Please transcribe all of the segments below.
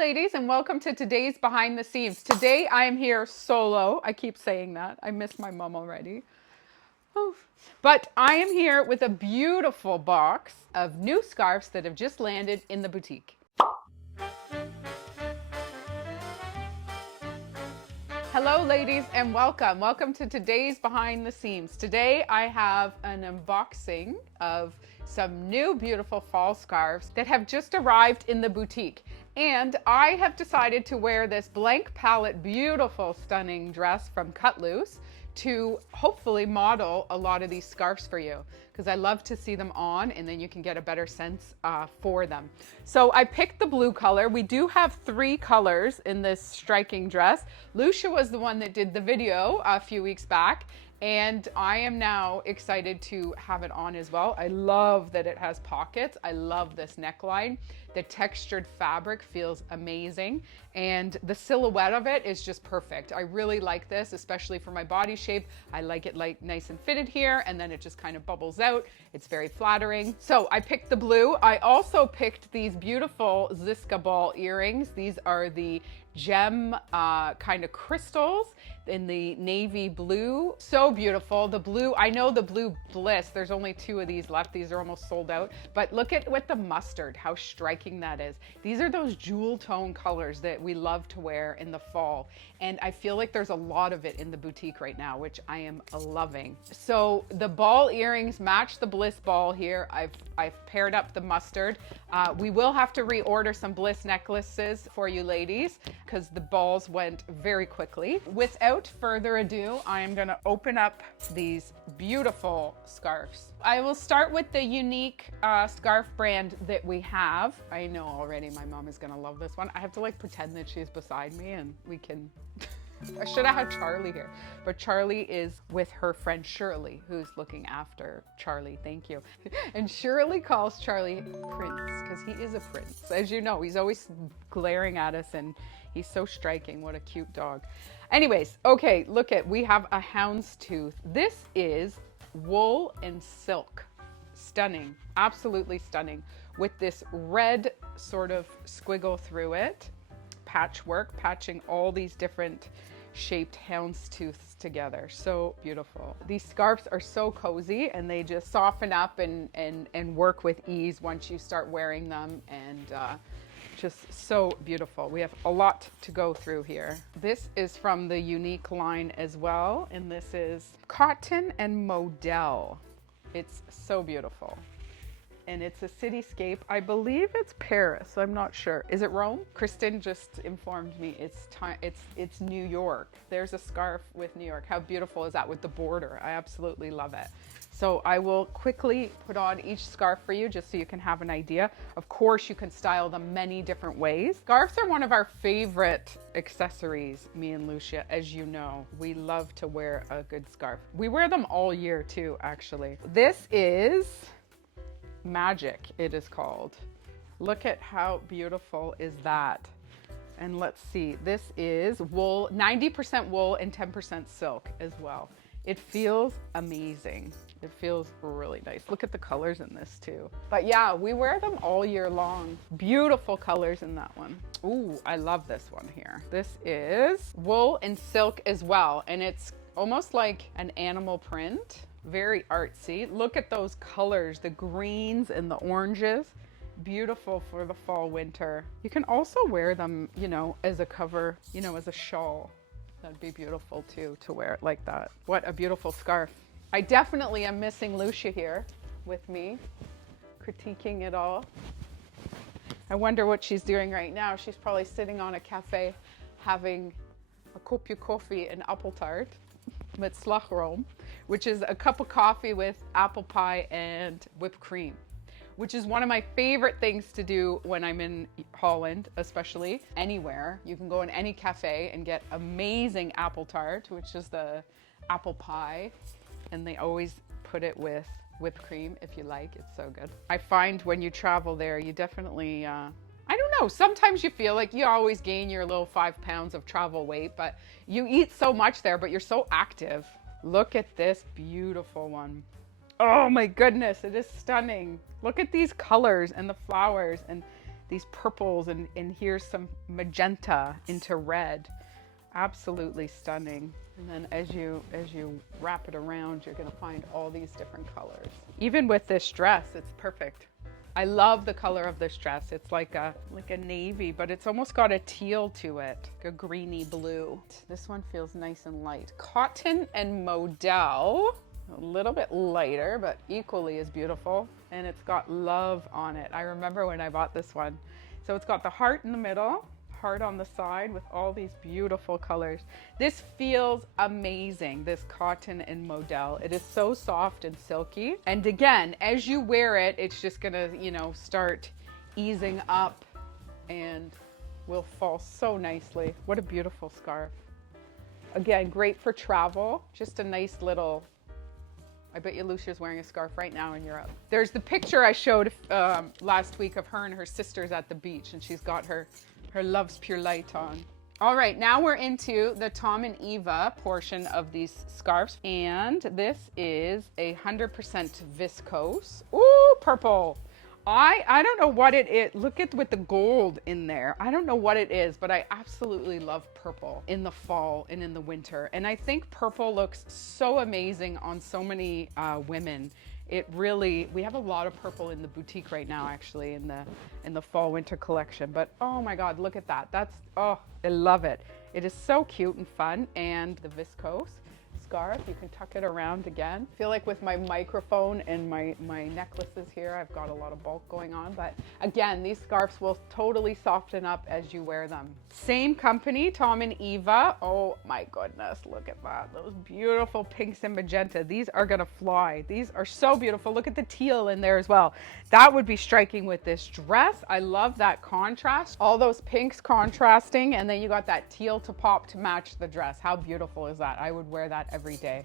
ladies, and welcome to today's Behind the Scenes. Today I am here solo. I keep saying that. I miss my mom already. Oh. But I am here with a beautiful box of new scarves that have just landed in the boutique. Hello, ladies, and welcome. Welcome to today's Behind the Scenes. Today I have an unboxing of some new beautiful fall scarves that have just arrived in the boutique. And I have decided to wear this blank palette, beautiful, stunning dress from Cut Loose to hopefully model a lot of these scarves for you, because I love to see them on and then you can get a better sense for them. So I picked the blue color. We do have 3 colors in this striking dress. Lousje was the one that did the video a few weeks back, and I am now excited to have it on as well. I love that it has pockets. I love this neckline. The textured fabric feels amazing, and the silhouette of it is just perfect. I really like this, especially for my body shape. I like it like nice and fitted here, and then it just kind of bubbles out. It's very flattering. So I picked the blue. I also picked these beautiful Ziska ball earrings. These are the gem kind of crystals in the navy blue. So beautiful. The blue, I know the blue bliss, there's only 2 of these left. These are almost sold out, but look at with the mustard, how striking that is. These are those jewel tone colors that we love to wear in the fall, and I feel like there's a lot of it in the boutique right now, which I am loving. So the ball earrings match the bliss ball here. I've paired up the mustard. We will have to reorder some bliss necklaces for you ladies because the balls went very quickly. Without further ado, I am gonna open up these beautiful scarves. I will start with the unique scarf brand that we have. I know already my mom is gonna love this one. I have to like pretend that she's beside me and we can I should have had Charlie here, but Charlie is with her friend Shirley, who's looking after Charlie. Thank you. And Shirley calls Charlie Prince because he is a prince. As you know, he's always glaring at us and he's so striking. What a cute dog. Anyways, okay, look at, we have a houndstooth. This is wool and silk. Stunning, absolutely stunning, with this red sort of squiggle through it. Patchwork, patching all these different shaped houndstooths together. So beautiful. These scarves are so cozy and they just soften up and work with ease once you start wearing them, and just so beautiful. We have a lot to go through here. This is from the unique line as well, and this is cotton and modal. It's so beautiful. And it's a cityscape. I believe it's Paris. I'm not sure. Is it Rome? Kristen just informed me it's New York. There's a scarf with New York. How beautiful is that with the border? I absolutely love it. So I will quickly put on each scarf for you just so you can have an idea. Of course, you can style them many different ways. Scarves are one of our favorite accessories, me and Lousje, as you know. We love to wear a good scarf. We wear them all year too, actually. This is Magic, it is called. Look at how beautiful is that. And let's see, this is wool, 90% wool and 10% silk as well. It feels amazing. It feels really nice. Look at the colors in this too. But yeah, we wear them all year long. Beautiful colors in that one. Ooh, I love this one here. This is wool and silk as well, and it's almost like an animal print. Very artsy. Look at those colors, the greens and the oranges. Beautiful for the fall winter. You can also wear them, you know, as a cover, you know, as a shawl. That'd be beautiful too, to wear it like that. What a beautiful scarf. I definitely am missing Lousje here with me, critiquing it all. I wonder what she's doing right now. She's probably sitting on a cafe having a kopje koffie and apple tart. Met slagroom, which is a cup of coffee with apple pie and whipped cream, which is one of my favorite things to do when I'm in Holland, especially anywhere. You can go in any cafe and get amazing apple tart, which is the apple pie, and they always put it with whipped cream if you like. It's so good. I find when you travel there, you definitely I don't know, sometimes you feel like you always gain your little 5 pounds of travel weight, but you eat so much there, but you're so active. Look at this beautiful one. Oh my goodness, it is stunning. Look at these colors and the flowers and these purples, and here's some magenta into red. Absolutely stunning. And then as you wrap it around, you're gonna find all these different colors. Even with this dress, it's perfect. I love the color of this dress. It's like a navy, but it's almost got a teal to it, like a greeny blue. This one feels nice and light. Cotton and modal, a little bit lighter, but equally as beautiful. And it's got love on it. I remember when I bought this one. So it's got the heart in the middle, heart on the side with all these beautiful colors. This feels amazing, this cotton and modal. It is so soft and silky. And again, as you wear it, it's just gonna, you know, start easing up and will fall so nicely. What a beautiful scarf. Again, great for travel. Just a nice little, I bet you Lousje's wearing a scarf right now in Europe. There's the picture I showed last week of her and her sisters at the beach, and she's got her Love's Pure Light on. All right, now we're into the Tom and Eva portion of these scarves. And this is 100% viscose. Ooh, purple. I don't know what it is. Look at with the gold in there. I don't know what it is, but I absolutely love purple in the fall and in the winter. And I think purple looks so amazing on so many women. It really, we have a lot of purple in the boutique right now, actually, in the fall winter collection. But oh my God, look at that. That's, oh, I love it. It is so cute and fun. And the viscose scarf, you can tuck it around again. I feel like with my microphone and my necklaces here, I've got a lot of bulk going on. But again, these scarves will totally soften up as you wear them. Same company, Tom and Eva. Oh my goodness, look at that. Those beautiful pinks and magenta. These are gonna fly. These are so beautiful. Look at the teal in there as well. That would be striking with this dress. I love that contrast. All those pinks contrasting, and then you got that teal to pop to match the dress. How beautiful is that? I would wear that every day.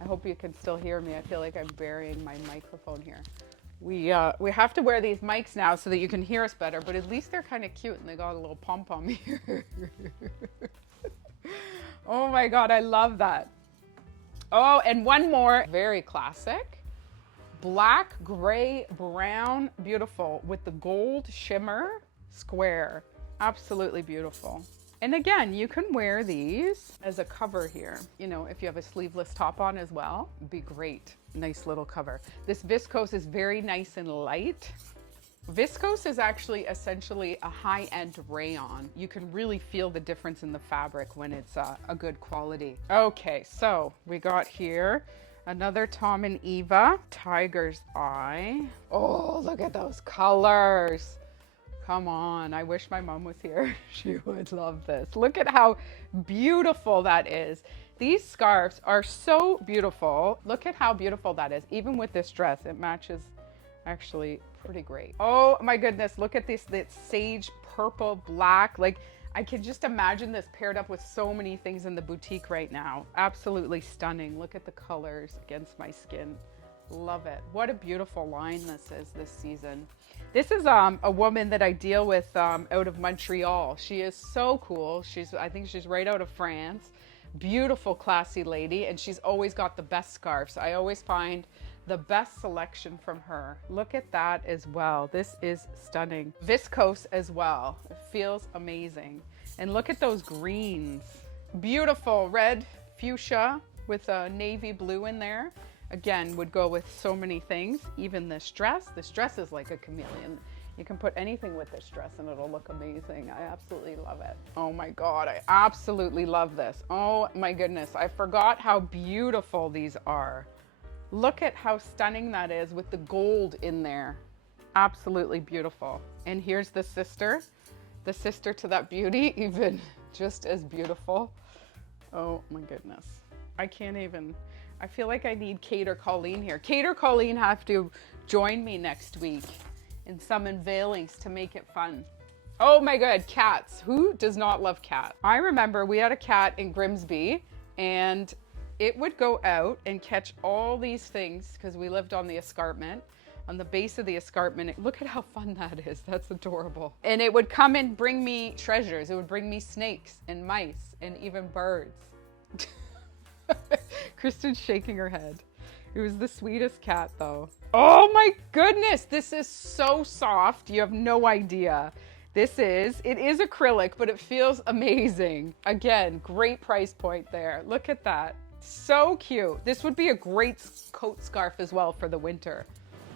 I hope you can still hear me. I feel like I'm burying my microphone here. We have to wear these mics now so that you can hear us better, but at least they're kind of cute and they got a little pom-pom here. Oh my God, I love that. Oh, and one more, very classic. Black, gray, brown, beautiful with the gold shimmer square. Absolutely beautiful. And again, you can wear these as a cover here. You know, if you have a sleeveless top on as well, it'd be great. Nice little cover. This viscose is very nice and light. Viscose is actually essentially a high-end rayon. You can really feel the difference in the fabric when it's a good quality. Okay, so we got here another Tom and Eva, Tiger's Eye. Oh, look at those colors. Come on, I wish my mom was here. She would love this. Look at how beautiful that is. These scarves are so beautiful. Look at how beautiful that is. Even with this dress, it matches actually pretty great. Oh my goodness, look at this sage purple black. Like, I can just imagine this paired up with so many things in the boutique right now. Absolutely stunning. Look at the colors against my skin. Love it. What a beautiful line this is this season. This is a woman that I deal with out of Montreal. She is so cool. I think she's right out of France. Beautiful, classy lady, and she's always got the best scarves. I always find the best selection from her. Look at that as well. This is stunning. Viscose as well. It feels amazing. And look at those greens. Beautiful red fuchsia with a navy blue in there. Again, would go with so many things. Even this dress. This dress is like a chameleon. You can put anything with this dress and it'll look amazing. I absolutely love it. Oh my God, I absolutely love this. Oh my goodness, I forgot how beautiful these are. Look at how stunning that is with the gold in there. Absolutely beautiful. And here's the sister to that beauty, even just as beautiful. Oh my goodness. I can't even, I feel like I need Kate or Colleen here. Kate or Colleen have to join me next week in some unveilings to make it fun. Oh my God, cats. Who does not love cats? I remember we had a cat in Grimsby and it would go out and catch all these things because we lived on the escarpment, on the base of the escarpment. Look at how fun that is. That's adorable. And it would come and bring me treasures. It would bring me snakes and mice and even birds. Kristen's shaking her head. It was the sweetest cat though. Oh my goodness, this is so soft. You have no idea. It is acrylic, but it feels amazing. Again, great price point there. Look at that. So cute. This would be a great coat scarf as well for the winter.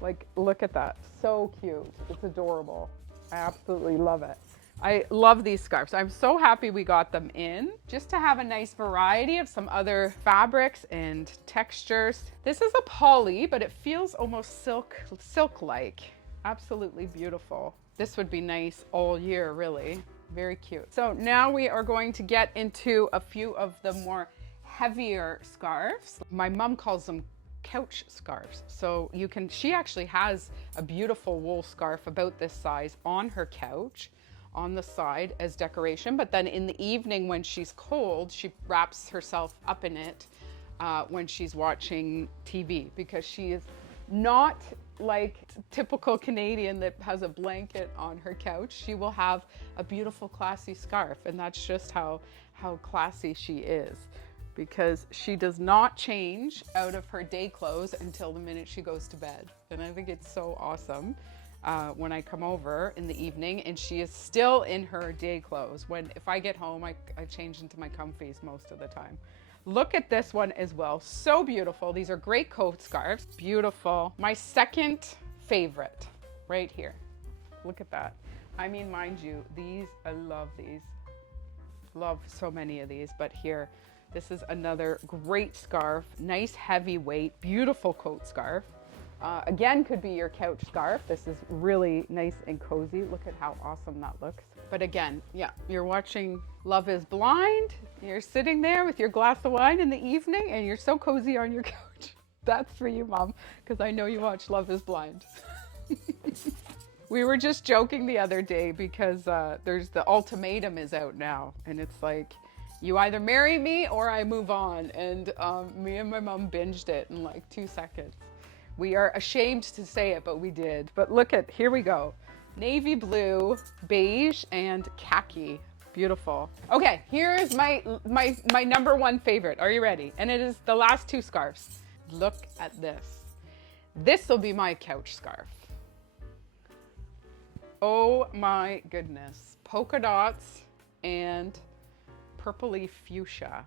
Like, look at that. So cute. It's adorable. I absolutely love it. I love these scarves. I'm so happy we got them in just to have a nice variety of some other fabrics and textures. This is a poly, but it feels almost silk-like. Absolutely beautiful. This would be nice all year, really. Very cute. So now we are going to get into a few of the more heavier scarves. My mom calls them couch scarves. So she actually has a beautiful wool scarf about this size on her couch on the side as decoration, but then in the evening when she's cold, she wraps herself up in it when she's watching TV, because she is not like typical Canadian that has a blanket on her couch. She will have a beautiful classy scarf, and that's just how classy she is, because she does not change out of her day clothes until the minute she goes to bed. And I think it's so awesome when I come over in the evening and she is still in her day clothes. If I get home, I change into my comfies most of the time. Look at this one as well. So beautiful. These are great coat scarves. Beautiful. My second favorite right here. Look at that. I mean, mind you, I love these. Love so many of these, but here, this is another great scarf. Nice heavy weight, beautiful coat scarf. Again, could be your couch scarf. This is really nice and cozy. Look at how awesome that looks. But again, yeah, you're watching Love is Blind. You're sitting there with your glass of wine in the evening and you're so cozy on your couch. That's for you, Mom, because I know you watch Love is Blind. We were just joking the other day because there's the ultimatum is out now. And it's like, you either marry me or I move on. And me and my mom binged it in like 2 seconds. We are ashamed to say it, but we did. But look at, here we go. Navy blue, beige, and khaki. Beautiful. Okay, here's my number one favorite. Are you ready? And it is the last 2 scarves. Look at this. This will be my couch scarf. Oh my goodness. Polka dots and purpley fuchsia.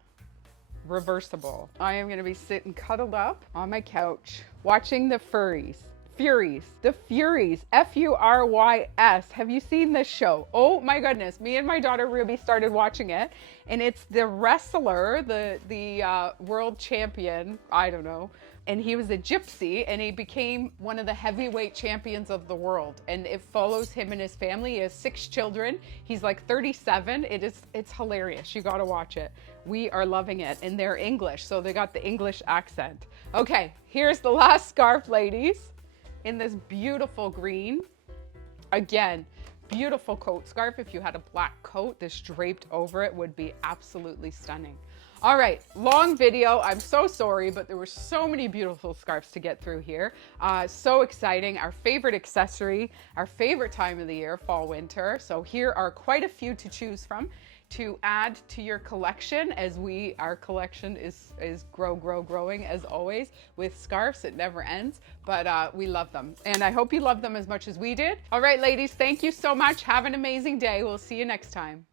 Reversible. I am going to be sitting cuddled up on my couch watching the Furies. The Furies, F-U-R-Y-S. Have you seen this show? Oh my goodness. Me and my daughter Ruby started watching it, and it's the wrestler, the world champion, I don't know, and he was a gypsy, and he became one of the heavyweight champions of the world. And it follows him and his family. He has 6 children. He's like 37. It's hilarious. You got to watch it. We are loving it. And they're English, so they got the English accent. Okay, here's the last scarf, ladies, in this beautiful green. Again, beautiful coat scarf. If you had a black coat, this draped over it would be absolutely stunning. All right, long video. I'm so sorry, but there were so many beautiful scarves to get through here. So exciting. Our favorite accessory, our favorite time of the year, fall, winter. So here are quite a few to choose from to add to your collection, as our collection is growing as always with scarves. It never ends, but we love them. And I hope you love them as much as we did. All right, ladies, thank you so much. Have an amazing day. We'll see you next time.